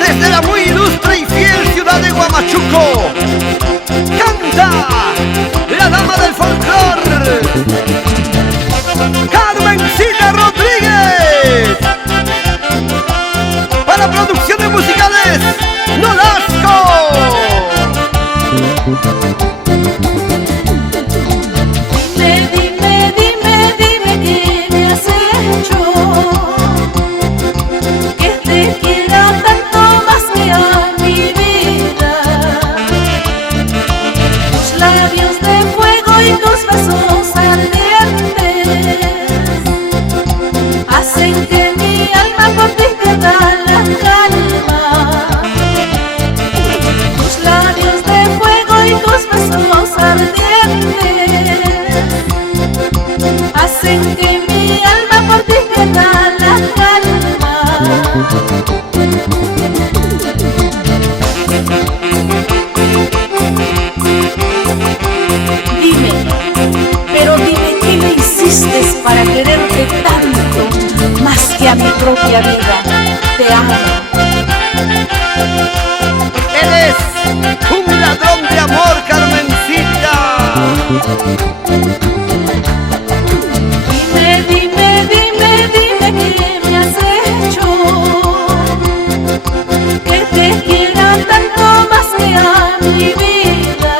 Desde la muy ilustre y fiel ciudad de Huamachuco, canta la dama del folclor, Carmencita Rodríguez. Para producciones musicales, Nolasco. Hacen que mi alma por ti pierda la calma. Dime, pero dime qué me hiciste para quererte tanto, más que a mi propia vida. Te amo. Eres un ladrón de amor, Carmencita. Dime qué me has hecho, que te quiera tanto más que a mi vida.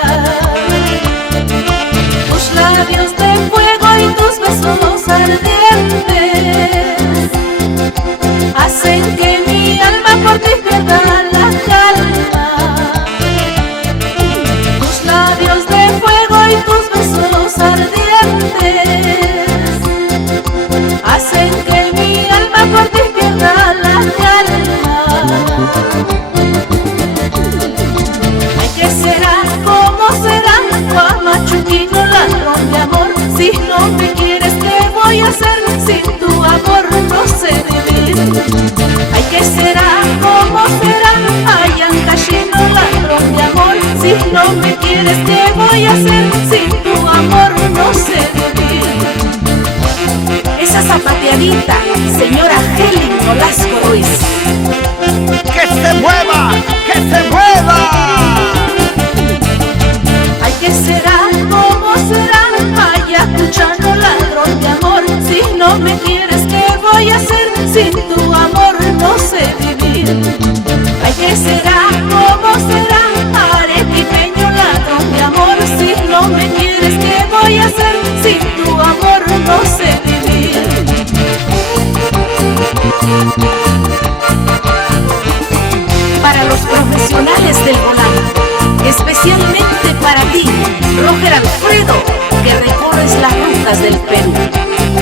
Tus labios de fuego y tus besos ardientes hacen que mi alma por ti pierda la calma. Tus labios de fuego y tus besos ardientes hacen que mi alma por ti pierda la calma. Ay, ¿qué será? ¿Cómo será? Huamachuquino, ladrón de amor. Si no me quieres, ¿qué voy a hacer? Sin tu amor no sé vivir. Ay, ¿qué será? ¿Cómo será? Ay, Ancashino, ladrón de amor. Si no me quieres, ¿qué voy a hacer? Sin tu amor no sé vivir. Esa zapateadita, señora Helen Nolasco Ruiz. ¡Que se mueva! ¡Que se mueva! Ay, ¿qué será? ¿Cómo será? Ay, Acuchano, ladrón de amor. Si no me quieres, ¿qué voy a hacer? Sin tu amor no sé vivir. Ay, ¿qué será? ¿Cómo será? Arequipeño, ladrón de amor. Si no me quieres, ¿qué voy a hacer? Sin tu amor no sé vivir. Para los profesionales del volante, especialmente para ti, Roger Alfredo, que recorres las rutas del Perú.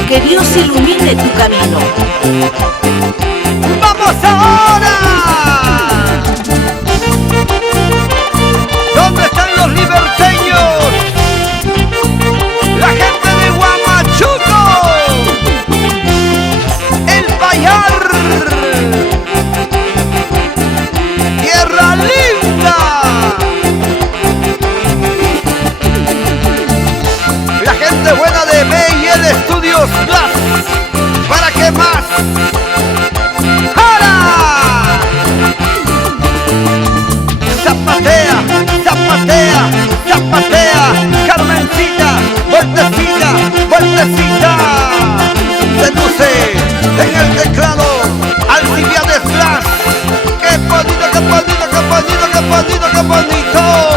Que Dios ilumine tu camino. ¡Vamos ahora! ¿Dónde están los liberteños? La gente de Huamachuco, El Payar, Tierra Linda. La gente buena de B&L Estudios Plus. ¿Para qué más? ¡Jara! Zapatea, zapatea, zapatea, Carmencita, vueltecita, vueltecita. Se luce en el teclado Alcibiades Blas. ¡Qué bonito, qué bonito, qué bonito, qué bonito, qué bonito!